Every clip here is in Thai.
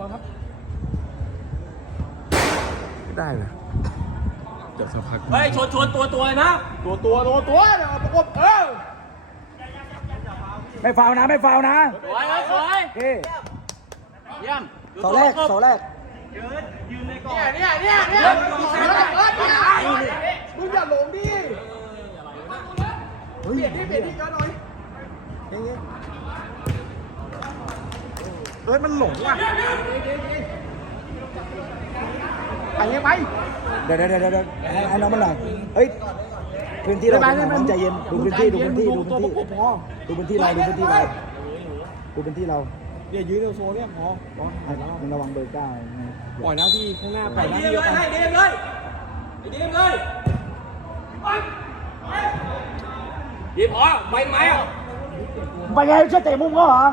บอลครับ ได้นะเดี๋ยวสักพักเฮ้ยชนชนตัวตัวเลยนะ ตัวตัวตัวตัวเดี๋ยวประกบเออไม่ฟาวนะไม่ฟาวนะสวยครับสวยโอเคเยี่ยมเสาแรกเสาแรกเนี่ยเนี่ยเนี่ยเนี่ยมึงอย่าหลงดิเฮ้ยเปลี่ยนดิเปลี่ยนดิเยอะหน่อยเฮ้ย เฮ้ยมันหลงว่ะไปเลยไป เดี๋ยวเดี๋ยวเดี๋ยวเดี๋ยวให้ให้น้องมันหน่อยเฮ้ยพื้นที่เราเป็นไงน้องใจเย็นดูพื้นที่ดูพื้นที่ดูพื้นที่พอดูพื้นที่เราดูพื้นที่เราดูพื้นที่เราเดี๋ยวยืนเร็วโซเนี่ยพอพอให้มึงระวังเบอร์เก้าปล่อยหน้าที่ข้างหน้าปล่ไอ้อยหน้าดีที่มเลยไปให้ดีมเลยไอ้ดีมเลยดีพอไปไหมอะไปไงช่วยเตะมุมเขาเหรอ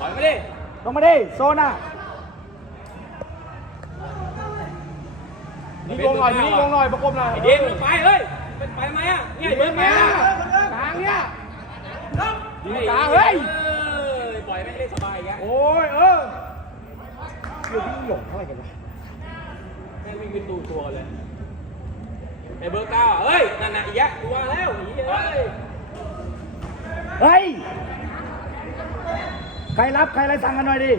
ถอยมาดิลงมาดิโซนอะนี่ลงหน่อยนี่ลงหน่อยประกบหน่อยไอ้ดีมไปเลยไปไหมอะเนี่ยเดินไปอะกลางเนี่ยดีกลางเฮ้ยปล่อยไม่ได้สบายแกโอ้ยเออเดี๋ยวพี่หลงอะไรกันวะแม่งวิ่งเป็นตูตัวเลยไอ้เบอร์เก้าเฮ้ยนั่นน่ะอีกแล้วตัวแล้วอีกเอ้ยเฮ้ยใค รรับใครอะไรสั่งกันหน่อยดิ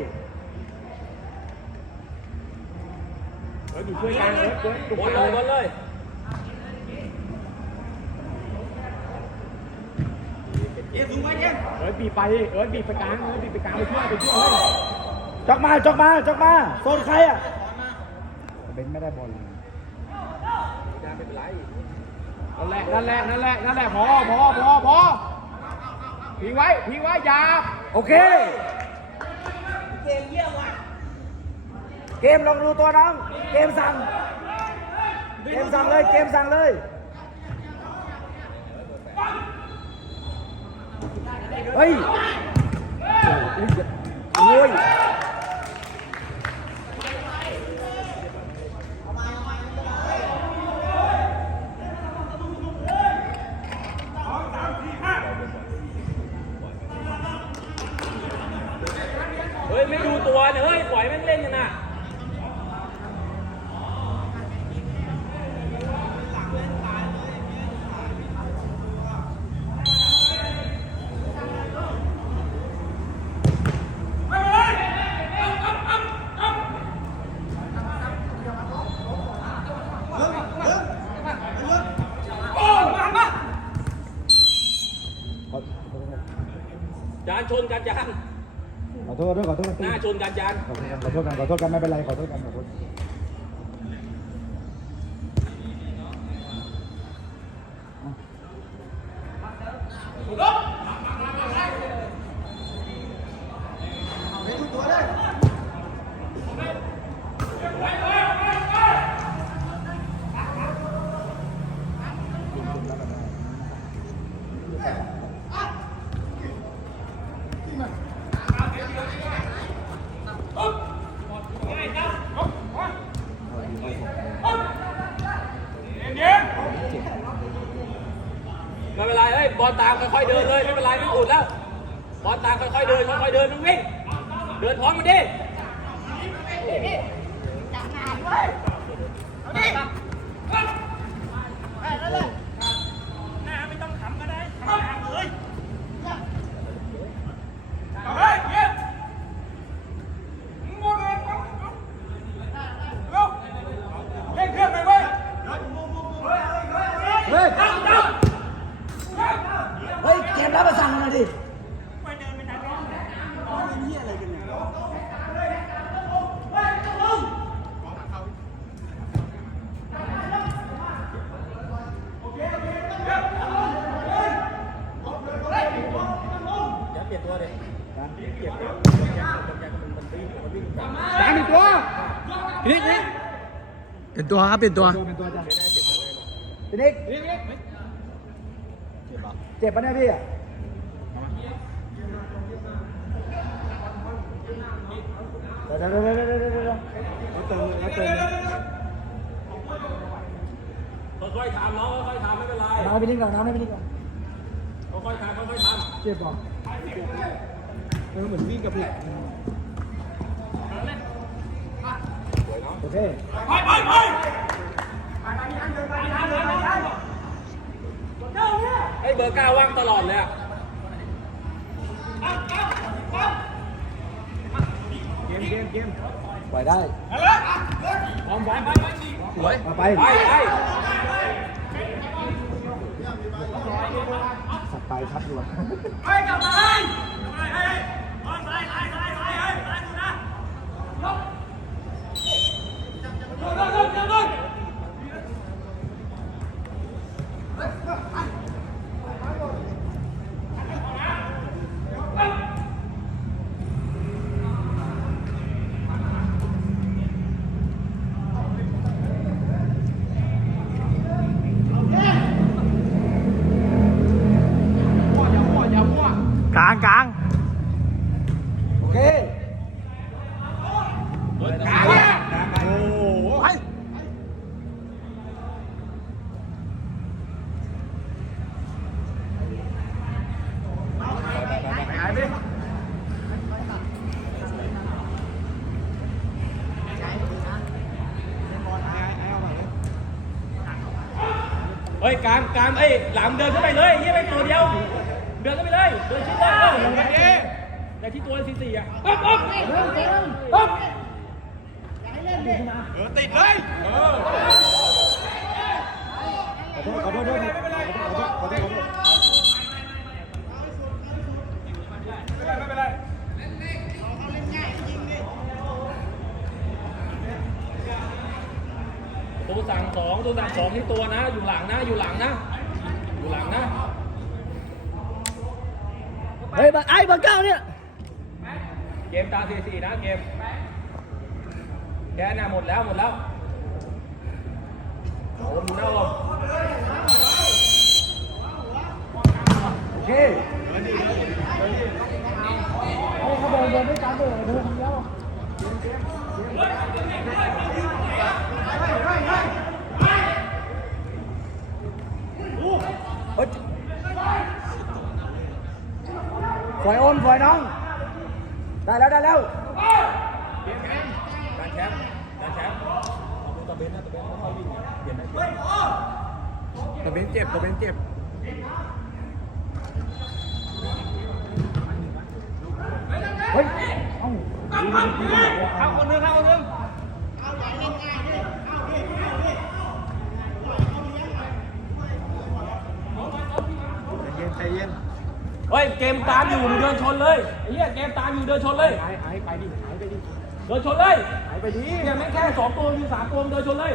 เอออยู่ช่วยกันเออช่วยบนเลยบนเลยเออบีไปเออบีไปกลางเออบีไปกลางไปช่วยไปช่วยเฮ้ยจอกมาจอกมาจอกมาโซนใครอะเบนไม่ได้บอลเลยนั่นแหละนั่นแหละนั่นแหละนั่นแหละพอพอพอพอทิ้งไว้ทิ้งไว้อยา โอเค เกมเยี่ยมว่ะ เกมลองดูตัวน้อง เกมสั่ง เกมสั่งเลย เกมสั่งเลยเฮ้ยโอ้ย เฮ้ยปล่อยแม่งเล่นกันนะจานชนกันจาน โทษด้วยขอโทษกันหน้าชนกันจานขอโทษกันขอโทษกันขอโทษกันไม่เป็นไรขอโทษกันขอโทษ ไม่เป็นไรเฮ้ยบอลตามค่อยๆเดินเลยไม่เป็นไรไม่อุดแล้ว บอลตามค่อยๆเดินค่อยๆเดินมึงวิ่งเดินพร้อมมันดิเว้ย เฮ้ย เกมรับมาสั่งกันหน่อยดิ จานหนึ่งตัวนี่นี่เป็นตัวครับเป็นตัวเป็นตัวจ้ะพี่นิกเจ็บปะเนี่ยพี่อะเดี๋ยวเดี๋ยวเดี๋ยวเดี๋ยวเดี๋ยวเดี๋ยวแล้วเติมแล้วเติมค่อยๆทำน้องค่อยๆทำไม่เป็นไรน้ำให้พี่นิกก่อนน้ำให้พี่นิกก่อนค่อยๆทำค่อยๆทำเจ็บป่ะ เออเหมือนวิ่งกับผิดเคไอ้เบอร์เก้าว่างตลอดเลยอะเกมเกมเกมปล่อยได้พร้อมไว้สวยไปไปไปสับไปครับด่วนมั่วอย่ามั่วอย่ามั่ว กลางกลาง โอเคกลางเนี่ยโอ้โหไปหายไปเฮ้ย กลางกลางเอ้ยหลังเดินเข้าไปเลยเยี่ยไปตัวเดียวเดินเข้าไปเลยเดินชิดเลยเออไปดิแต่ที่ตัวสี่สี่อะอ๊อบอ๊อบอ๊อบเออติดเลยเออขอโทษขอโทษด้วยขอโทษขอโทษขอโทษไม่เป็นไรตัวสั่งสองตัวสั่งสองที่ตัวนะ อยู่หลังนะ อยู่หลังนะ อยู่หลังนะ เฮ้ยไอ้เบอร์เก้าเนี่ย เกมตามสี่สี่นะเกมแค่น่ะหมดแล้วหมดแล้วโอ้ดูนะโอม โอเคเอาเขาเดินเดินด้วยกันเลยเดินคนเดียวเฮ้ยปล่อยโอนปล่อยน้อง ได้แล้วได้แล้ว การแชมป์การแชมป์เอาดูตะเบนนะตะเบนเขาวิ่งเปลี่ยนนะตะเบนเจ็บตะเบนเจ็บเฮ้ยเอ้าเข้าคนนึงเข้าคนนึงใจเย็นใจเย็นเฮ้ยเกมตามอยู่มึงเดินชนเลยไอ้เหี้ยเกมตามอยู่เดินชนเลยหายหายไปดิหายไป ดิเดินชนเลยหายไปดิเนี่ยไม่งแค่สองตัวมีสามตัวเดินชนเลย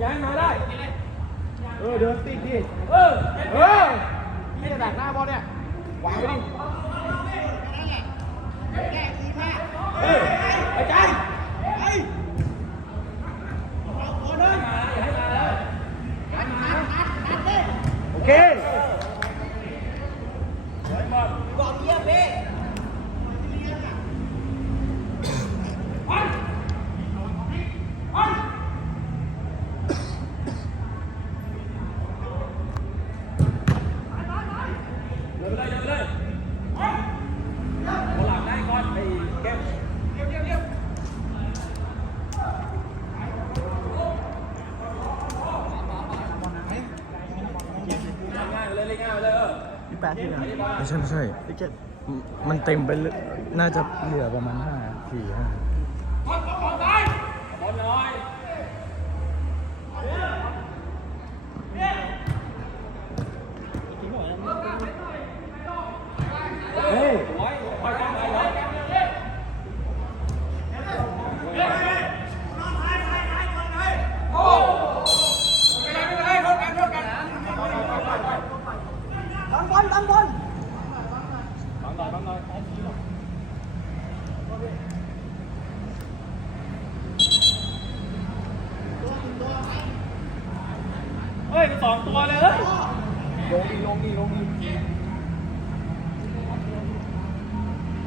ย่าให้มาได้ เออเดินติดดิเออ เออพี่จะดักหน้าบอลเนี่ยวางไปดิเออไปกันอย่าให้มาเลยโอเค เดินไปเลยเดินไปเลยโบราณได้ก่อนไอ้เกมเกมเกมเกมง่ายไปเลยเล่นง่ายไปเลยเออ พี่ แป๊ดที่ไหนไม่ใช่ไม่ใช่มมันเต็มไปเลยน่าจะเหลือประมาณห้าสี่ห้า บอลน้อย เฮ้ย ร้อยคอยกันไปร้อย ตั้งบอลตั้งบอล บังหน่อยบังหน่อยเฮ้ยสองตัวเลยเฮ้ย ลงดิลงดิลงดิ ก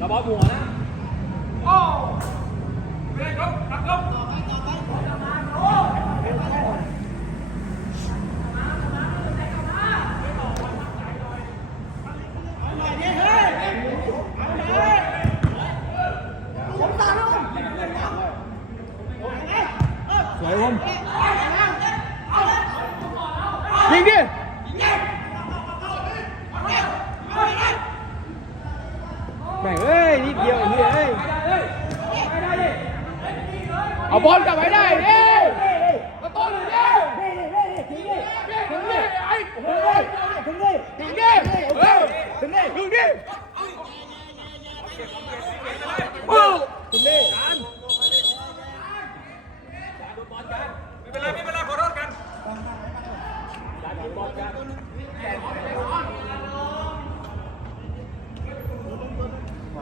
ระบอกหัวนะ ผมตามแล้ว เสวยผมยิงดิแม่งเอ้ยนิดเดียวไอ้เหี้ยเอ้ยเอาบอลกลับไปได้ดิกระต้นดิถึงดิไอ้โอ้ย ถึงดิ ถึงดิเออถึงดิถึงดิโอ้ถึงดิ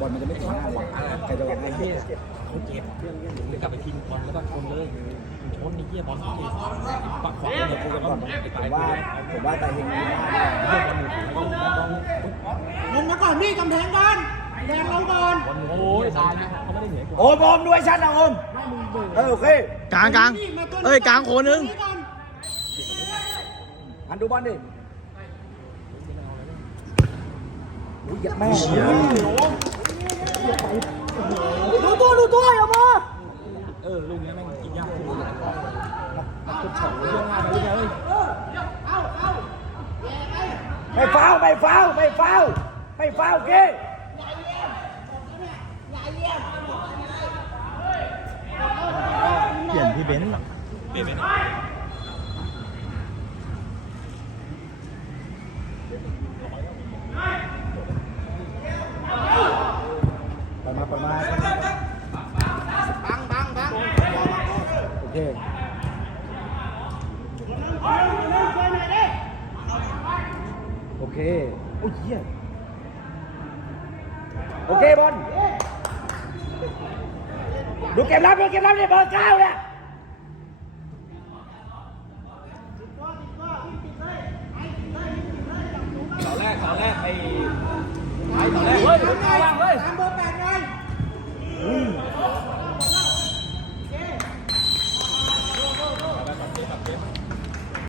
บอลมันจะไม่ถึงหน้าหรอกใครจะวางให้เจ็บเขาเจ็บเลยกลับไปทิ้งบอลแล้วก็ชนเลยชนไอ้เหี้ยบอลเขาเจ็บปักขวาเนี่ยกูจะก่อนไอ้ผปลายมว่าผมว่าแต่เฮงยืนหน้าลงมาก่อนพี่กำแพงก่อนแดงเราก่อนโอ้ยตายนะเขาไม่ได้เหนือกว่าโอมโอมด้วยชัดนะโอมเออโอเคกลางกลางนี่มาตัวเอ้ยกลางโคนนึงก่อนหันดูบอลดิอุ้ยแม่ ดูตัวดูตัวอย่ามา เออ ลูกนี้แม่งกินยากที่สุดนักกดช็อตเยอะมากเลยเลยไม่ฟาวไม่ฟาวไม่ฟาวไม่ฟาวเก้เปลี่ยนพี่เบนซ์เปลี่ยนเบนซ์ไปมาไปมาบังบังบังโอเคโอเคโอ้ยเหี้ย โอเคบอลดูเกมรับดูเกมรับเลยเบอร์เก้าเนี่ย